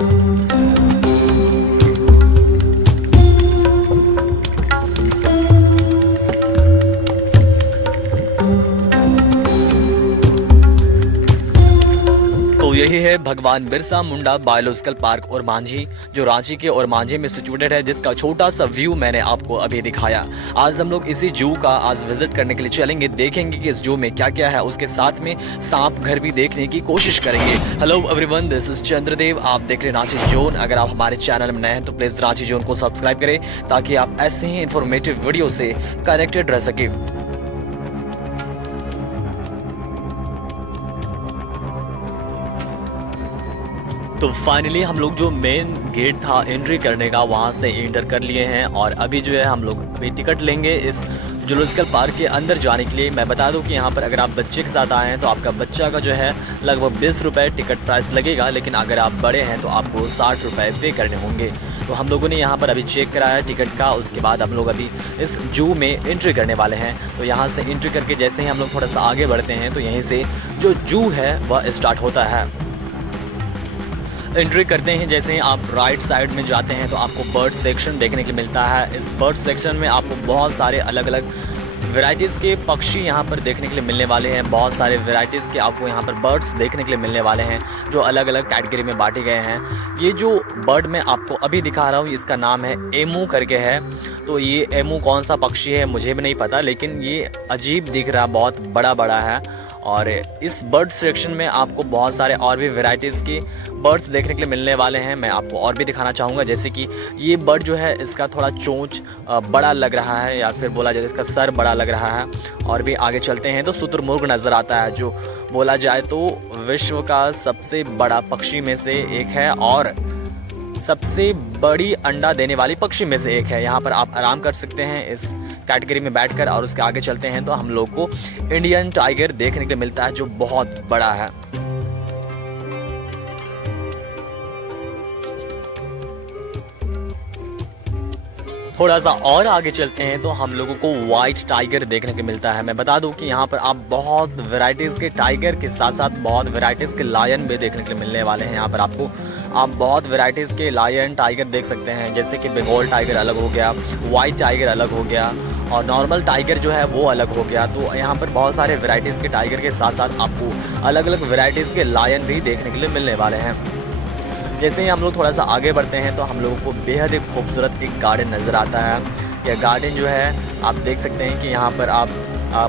तो यही है भगवान बिरसा मुंडा बायोलॉजिकल पार्क और मांझी, जो रांची के और मांझी में सिचुएटेड है, जिसका छोटा सा व्यू मैंने आपको अभी दिखाया। आज हम लोग इसी जू का आज विजिट करने के लिए चलेंगे, देखेंगे कि इस जू में क्या क्या है, उसके साथ में सांप घर भी देखने की कोशिश करेंगे। Hello everyone, this is Chandradev, आप देख रहे हैं रांची जोन। अगर आप हमारे चैनल में नए हैं तो प्लीज रांची जोन को सब्सक्राइब करें, ताकि आप ऐसे ही इंफॉर्मेटिव वीडियो से कनेक्टेड रह सके। तो फाइनली हम लोग जो मेन गेट था एंट्री करने का, वहाँ से एंटर कर लिए हैं और अभी जो है हम लोग अभी टिकट लेंगे इस जूलॉजिकल पार्क के अंदर जाने के लिए। मैं बता दूं कि यहाँ पर अगर आप बच्चे के साथ आए हैं तो आपका बच्चा का जो है लगभग 20 रुपये टिकट प्राइस लगेगा, लेकिन अगर आप बड़े हैं तो आपको 60 रुपये पे करने होंगे। तो हम लोगों ने यहाँ पर अभी चेक कराया टिकट का, उसके बाद हम लोग अभी इस जू में एंट्री करने वाले हैं। तो यहाँ से एंट्री करके जैसे ही हम लोग थोड़ा सा आगे बढ़ते हैं तो यहीं से जो जू है वह स्टार्ट होता है। एंट्री करते हैं जैसे ही आप राइट साइड में जाते हैं तो आपको बर्ड सेक्शन देखने के लिए मिलता है। इस बर्ड सेक्शन में आपको बहुत सारे अलग अलग वैरायटीज़ के पक्षी यहाँ पर देखने के लिए मिलने वाले हैं। बहुत सारे वैरायटीज़ के आपको यहाँ पर बर्ड्स देखने के लिए मिलने वाले हैं, जो अलग अलग कैटेगरी में बांटे गए हैं। ये जो बर्ड मैं आपको अभी दिखा रहा हूँ इसका नाम है एमू करके है। तो ये एमू कौन सा पक्षी है मुझे भी नहीं पता, लेकिन ये अजीब दिख रहा, बहुत बड़ा बड़ा है। और इस बर्ड सेक्शन में आपको बहुत सारे और भी वैरायटीज़ के बर्ड्स देखने के लिए मिलने वाले हैं। मैं आपको और भी दिखाना चाहूँगा, जैसे कि ये बर्ड जो है इसका थोड़ा चोंच बड़ा लग रहा है, या फिर बोला जाए इसका सर बड़ा लग रहा है। और भी आगे चलते हैं तो शुतुरमुर्ग नज़र आता है, जो बोला जाए तो विश्व का सबसे बड़ा पक्षी में से एक है और सबसे बड़ी अंडा देने वाली पक्षी में से एक है। यहाँ पर आप आराम कर सकते हैं इस कैटेगरी में बैठकर। और उसके आगे चलते हैं तो हम लोग को इंडियन टाइगर देखने के लिए मिलता है, जो बहुत बड़ा है। थोड़ा सा और आगे चलते हैं तो हम लोगों को वाइट टाइगर देखने को मिलता है। मैं बता दूं कि यहाँ पर आप बहुत वैरायटीज़ के टाइगर के साथ साथ बहुत वैरायटीज़ के लायन भी देखने के लिए मिलने वाले हैं। यहाँ पर आपको आप बहुत वैरायटीज़ के लायन टाइगर देख सकते हैं, जैसे कि बंगाल टाइगर अलग हो गया, वाइट टाइगर अलग हो गया और नॉर्मल टाइगर जो है वो अलग हो गया। तो यहाँ पर बहुत सारे वैरायटीज़ के टाइगर के साथ साथ आपको अलग अलग वैरायटीज़ के लायन भी देखने के लिए मिलने वाले हैं। जैसे ही हम लोग थोड़ा सा आगे बढ़ते हैं तो हम लोगों को बेहद ही खूबसूरत एक गार्डन नज़र आता है। यह गार्डन जो है आप देख सकते हैं कि यहाँ पर आप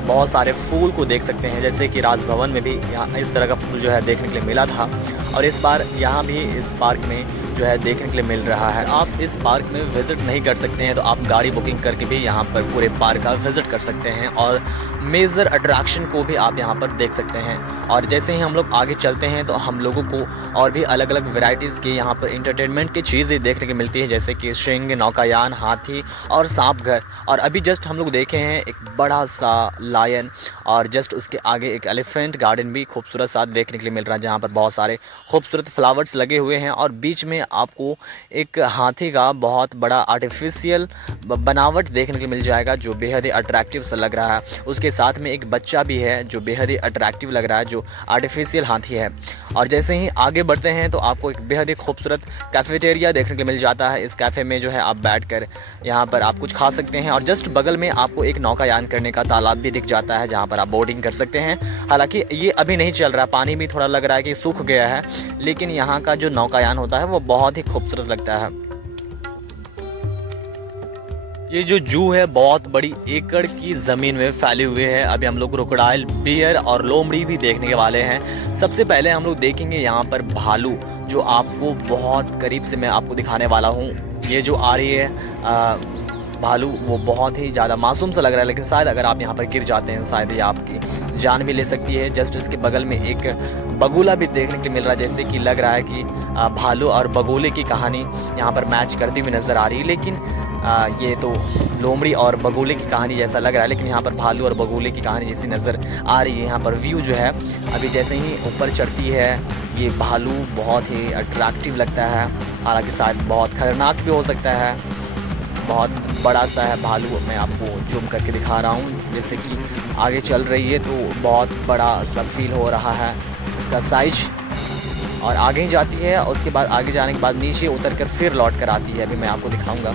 बहुत सारे फूल को देख सकते हैं, जैसे कि राजभवन में भी यहाँ इस तरह का फूल जो है देखने के लिए मिला था, और इस बार यहाँ भी इस पार्क में जो है देखने के लिए मिल रहा है। आप इस पार्क में विज़िट नहीं कर सकते हैं तो आप गाड़ी बुकिंग करके भी यहाँ पर पूरे पार्क का विज़िट कर सकते हैं और मेजर अट्रैक्शन को भी आप यहाँ पर देख सकते हैं। और जैसे ही हम लोग आगे चलते हैं तो हम लोगों को और भी अलग अलग वैरायटीज़ की यहाँ पर इंटरटेनमेंट की चीज़ें देखने को मिलती है, जैसे कि शिंग, नौकायान, हाथी और सांप घर। और अभी जस्ट हम लोग देखे हैं एक बड़ा सा लायन, और जस्ट उसके आगे एक एलिफेंट गार्डन भी खूबसूरत सा देखने के लिए मिल रहा है, जहाँ पर बहुत सारे खूबसूरत फ्लावर्स लगे हुए हैं। और बीच में आपको एक हाथी का बहुत बड़ा आर्टिफिशियल बनावट देखने के लिए मिल जाएगा, जो बेहद ही अट्रैक्टिव सा लग रहा है। उसके साथ में एक बच्चा भी है जो बेहद ही अट्रैक्टिव लग रहा है, जो आर्टिफिशियल हाथी है। और जैसे ही आगे बढ़ते हैं तो आपको एक बेहद ही खूबसूरत कैफेटेरिया देखने के लिए मिल जाता है। इस कैफ़े में जो है आप बैठकर यहाँ पर आप कुछ खा सकते हैं, और जस्ट बगल में आपको एक नौकायान करने का तालाब भी दिख जाता है, जहाँ पर आप बोटिंग कर सकते हैं। हालांकि ये अभी नहीं चल रहा, पानी भी थोड़ा लग रहा है कि सूख गया है, लेकिन यहाँ का जो नौकायान होता है वो बहुत ही खूबसूरत लगता है। ये जो जू है बहुत बड़ी एकड़ की ज़मीन में फैले हुए है। अभी हम लोग क्रोकोडाइल, बियर और लोमड़ी भी देखने के वाले हैं। सबसे पहले हम लोग देखेंगे यहाँ पर भालू, जो आपको बहुत करीब से मैं आपको दिखाने वाला हूँ। ये जो आ रही है भालू, वो बहुत ही ज़्यादा मासूम सा लग रहा है, लेकिन शायद अगर आप यहाँ पर गिर जाते हैं शायद ये आपकी जान भी ले सकती है। जस्ट इसके बगल में एक बगुला भी देखने के लिए मिल रहा है, जैसे कि लग रहा है कि भालू और बगुले की कहानी यहाँ पर मैच करती हुई नज़र आ रही है। लेकिन ये तो लोमड़ी और बगुले की कहानी जैसा लग रहा है, लेकिन यहाँ पर भालू और बगुले की कहानी जैसी नज़र आ रही है। यहाँ पर व्यू जो है अभी जैसे ही ऊपर चढ़ती है ये भालू बहुत ही अट्रैक्टिव लगता है, हालांकि शायद बहुत खतरनाक भी हो सकता है। बहुत बड़ा सा है भालू, मैं आपको जूम करके दिखा रहा हूँ। जैसे कि आगे चल रही है तो बहुत बड़ा सा फील हो रहा है इसका साइज। और आगे ही जाती है। उसके बाद आगे जाने के बाद नीचे उतर कर फिर लौट कर आती है। अभी मैं आपको दिखाऊंगा।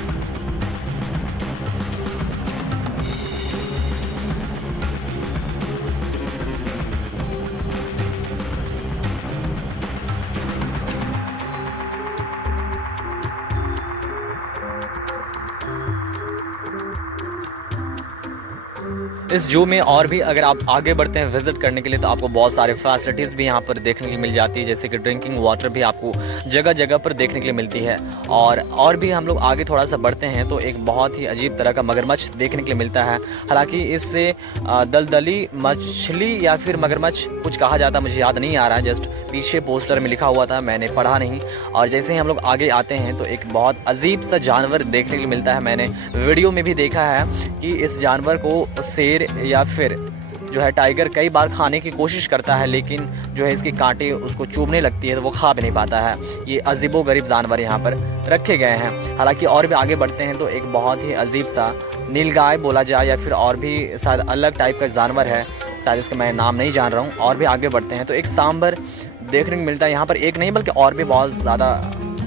इस जू में और भी अगर आप आगे बढ़ते हैं विजिट करने के लिए तो आपको बहुत सारे फैसिलिटीज़ भी यहाँ पर देखने के लिए मिल जाती है, जैसे कि ड्रिंकिंग वाटर भी आपको जगह जगह पर देखने के लिए मिलती है। और भी हम लोग आगे थोड़ा सा बढ़ते हैं तो एक बहुत ही अजीब तरह का मगरमच्छ देखने के लिए मिलता है। हालांकि इससे दलदली मछली या फिर मगरमच्छ कुछ कहा जाता है, मुझे याद नहीं आ रहा है, जस्ट पीछे पोस्टर में लिखा हुआ था, मैंने पढ़ा नहीं। और जैसे ही हम लोग आगे आते हैं तो एक बहुत अजीब सा जानवर देखने के लिए मिलता है। मैंने वीडियो में भी देखा है कि इस जानवर को शेर या फिर जो है टाइगर कई बार खाने की कोशिश करता है, लेकिन जो है इसके कांटे उसको चुभने लगती है तो वो खा भी नहीं पाता है। ये अजीबोगरीब जानवर यहाँ पर रखे गए हैं। हालांकि और भी आगे बढ़ते हैं तो एक बहुत ही अजीब सा नीलगाय बोला जाए या फिर और भी शायद अलग टाइप का जानवर है, शायद इसका मैं नाम नहीं जान रहा हूँ। और भी आगे बढ़ते हैं तो एक सांबर देखने को मिलता है यहाँ पर, एक नहीं बल्कि और भी बहुत ज़्यादा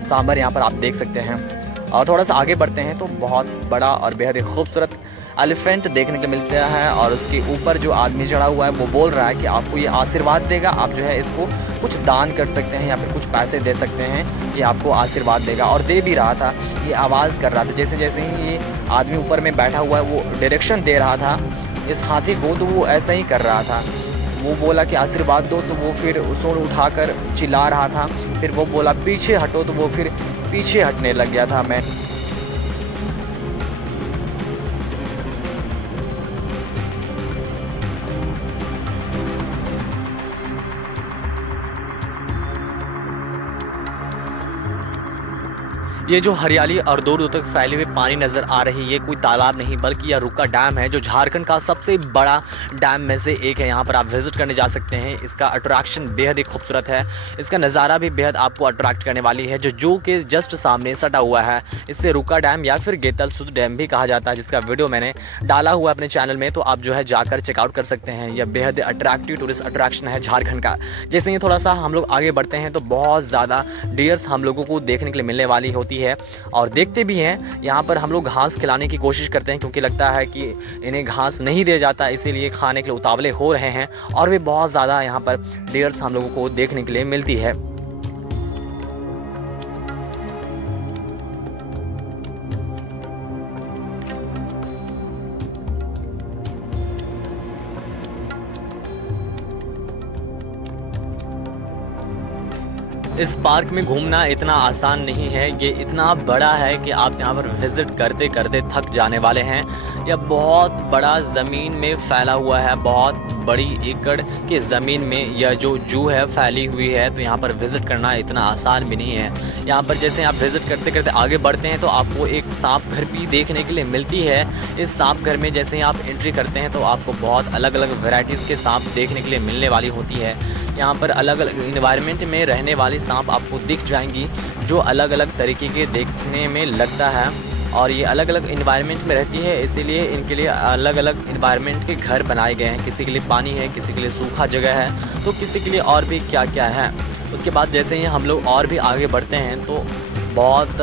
सांबर यहाँ पर आप देख सकते हैं। और थोड़ा सा आगे बढ़ते हैं तो बहुत बड़ा और बेहद ही खूबसूरत एलिफेंट देखने को मिलता है। और उसके ऊपर जो आदमी चढ़ा हुआ है वो बोल रहा है कि आपको ये आशीर्वाद देगा, आप जो है इसको कुछ दान कर सकते हैं या फिर कुछ पैसे दे सकते हैं, ये आपको आशीर्वाद देगा। और दे भी रहा था, ये आवाज़ कर रहा था। जैसे जैसे ही ये आदमी ऊपर में बैठा हुआ है वो डायरेक्शन दे रहा था इस हाथी को, तो वो ऐसा ही कर रहा था। वो बोला कि आशीर्वाद दो तो वो फिर सूंड उठाकर चिल्ला रहा था। फिर वो बोला पीछे हटो तो वो फिर पीछे हटने लग गया था। मैं ये जो हरियाली और दूर दूर तक फैली हुई पानी नज़र आ रही है, ये कोई तालाब नहीं बल्कि यह रुक्का डैम है, जो झारखंड का सबसे बड़ा डैम में से एक है। यहाँ पर आप विजिट करने जा सकते हैं। इसका अट्रैक्शन बेहद ही खूबसूरत है, इसका नज़ारा भी बेहद आपको अट्रैक्ट करने वाली है, जो जू के जस्ट सामने सटा हुआ है। इससे रुक्का डैम या फिर गेतल सूद डैम भी कहा जाता है, जिसका वीडियो मैंने डाला हुआ है अपने चैनल में, तो आप जो है जाकर चेकआउट कर सकते हैं। यह बेहद अट्रैक्टिव टूरिस्ट अट्रैक्शन है झारखंड का। जैसे ही थोड़ा सा हम लोग आगे बढ़ते हैं तो बहुत ज़्यादा डियर्स हम लोगों को देखने के लिए मिलने वाली होती है और देखते भी हैं। यहाँ पर हम लोग घास खिलाने की कोशिश करते हैं क्योंकि लगता है कि इन्हें घास नहीं दिया जाता, इसीलिए खाने के लिए उतावले हो रहे हैं। और भी बहुत ज़्यादा यहाँ पर डियर्स हम लोगों को देखने के लिए मिलती है। इस पार्क में घूमना इतना आसान नहीं है, ये इतना बड़ा है कि आप यहाँ पर विजिट करते करते थक जाने वाले हैं। यह बहुत बड़ा ज़मीन में फैला हुआ है, बहुत बड़ी एकड़ की ज़मीन में यह जो जू है फैली हुई है, तो यहाँ पर विज़िट करना इतना आसान भी नहीं है। यहाँ पर जैसे आप विज़िट करते करते आगे बढ़ते हैं तो आपको एक सांप घर भी देखने के लिए मिलती है। इस सांप घर में जैसे ही आप एंट्री करते हैं तो आपको बहुत अलग अलग वैरायटीज़ के सांप देखने के लिए मिलने वाली होती है। यहाँ पर अलग अलग इन्वायरमेंट में रहने वाली सांप आपको दिख जाएंगी, जो अलग अलग तरीके के देखने में लगता है। और ये अलग अलग इन्वायरमेंट में रहती है, इसीलिए इनके लिए अलग अलग इन्वायरमेंट के घर बनाए गए हैं। किसी के लिए पानी है, किसी के लिए सूखा जगह है, तो किसी के लिए और भी क्या क्या है। उसके बाद जैसे ही हम लोग और भी आगे बढ़ते हैं तो बहुत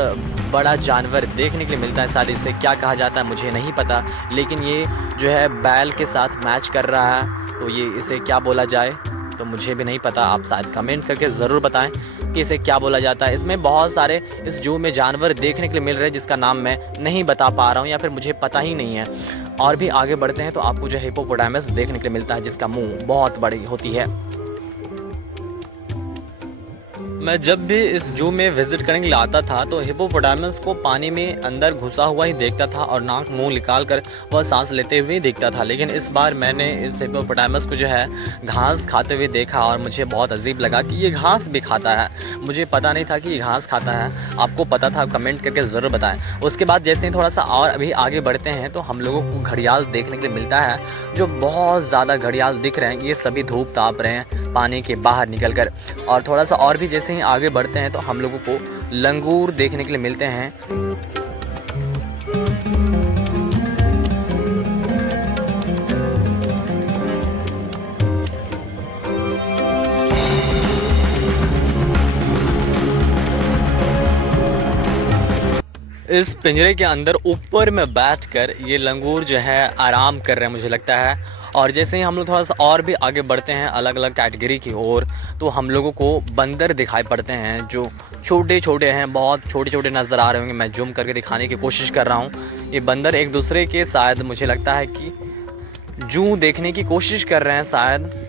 बड़ा जानवर देखने के लिए मिलता है। शायद इसे क्या कहा जाता है मुझे नहीं पता, लेकिन ये जो है बैल के साथ मैच कर रहा है, तो ये इसे क्या बोला जाए तो मुझे भी नहीं पता। आप शायद कमेंट करके ज़रूर बताएं कि इसे क्या बोला जाता है। इसमें बहुत सारे इस जू में जानवर देखने के लिए मिल रहे हैं जिसका नाम मैं नहीं बता पा रहा हूँ या फिर मुझे पता ही नहीं है। और भी आगे बढ़ते हैं तो आपको जो हिप्पोपोटामस देखने के लिए मिलता है, जिसका मुंह बहुत बड़ी होती है। मैं जब भी इस जू में विजिट करने के लिए आता था तो हिप्पोपोटामस को पानी में अंदर घुसा हुआ ही देखता था और नाक मुंह निकाल कर वह सांस लेते हुए देखता था। लेकिन इस बार मैंने इस हिप्पोपोटामस को जो है घास खाते हुए देखा और मुझे बहुत अजीब लगा कि ये घास भी खाता है। मुझे पता नहीं था कि ये घास खाता है। आपको पता था कमेंट करके ज़रूर बताएं। उसके बाद जैसे ही थोड़ा सा और अभी आगे बढ़ते हैं तो हम लोगों को घड़ियाल देखने के लिए मिलता है, जो बहुत ज़्यादा घड़ियाल दिख रहे हैं। ये सभी धूप ताप रहे हैं पानी के बाहर निकल कर। और थोड़ा सा और भी जैसे ही आगे बढ़ते हैं तो हम लोगों को लंगूर देखने के लिए मिलते हैं। इस पिंजरे के अंदर ऊपर में बैठकर ये लंगूर जो है आराम कर रहे हैं मुझे लगता है। और जैसे ही हम लोग थोड़ा सा और भी आगे बढ़ते हैं अलग अलग कैटेगरी की ओर, तो हम लोगों को बंदर दिखाई पड़ते हैं जो छोटे छोटे हैं, बहुत छोटे छोटे नज़र आ रहे होंगे। मैं जूम करके दिखाने की कोशिश कर रहा हूँ। ये बंदर एक दूसरे के शायद मुझे लगता है कि जू देखने की कोशिश कर रहे हैं शायद।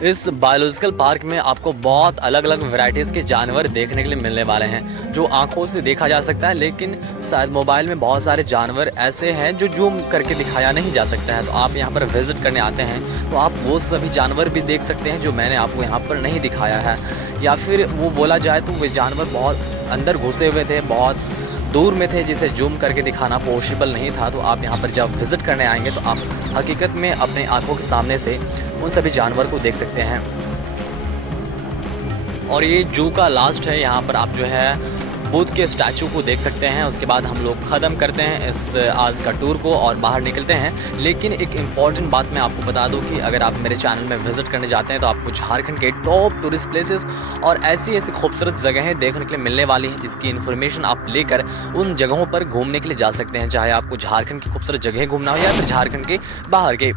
इस बायोलॉजिकल पार्क में आपको बहुत अलग अलग वैरायटीज़ के जानवर देखने के लिए मिलने वाले हैं जो आंखों से देखा जा सकता है, लेकिन शायद मोबाइल में बहुत सारे जानवर ऐसे हैं जो जूम करके दिखाया नहीं जा सकता है। तो आप यहाँ पर विज़िट करने आते हैं तो आप वो सभी जानवर भी देख सकते हैं जो मैंने आपको यहाँ पर नहीं दिखाया है, या फिर वो बोला जाए तो वे जानवर बहुत अंदर घुसे हुए थे, बहुत दूर में थे, जिसे जूम करके दिखाना पॉसिबल नहीं था। तो आप यहाँ पर जब विज़िट करने आएंगे तो आप हकीकत में अपने आंखों के सामने से उन सभी जानवर को देख सकते हैं। और ये जू का लास्ट है, यहाँ पर आप जो है बुद्ध के स्टैचू को देख सकते हैं। उसके बाद हम लोग ख़त्म करते हैं इस आज का टूर को और बाहर निकलते हैं। लेकिन एक इम्पॉर्टेंट बात मैं आपको बता दूं कि अगर आप मेरे चैनल में विज़िट करने जाते हैं तो आपको झारखंड के टॉप टूरिस्ट प्लेसेस और ऐसी ऐसी खूबसूरत जगहें देखने के लिए मिलने वाली हैं, जिसकी इन्फॉर्मेशन आप लेकर उन जगहों पर घूमने के लिए जा सकते हैं, चाहे आपको झारखंड की खूबसूरत जगह घूमना हो या फिर झारखंड के बाहर के।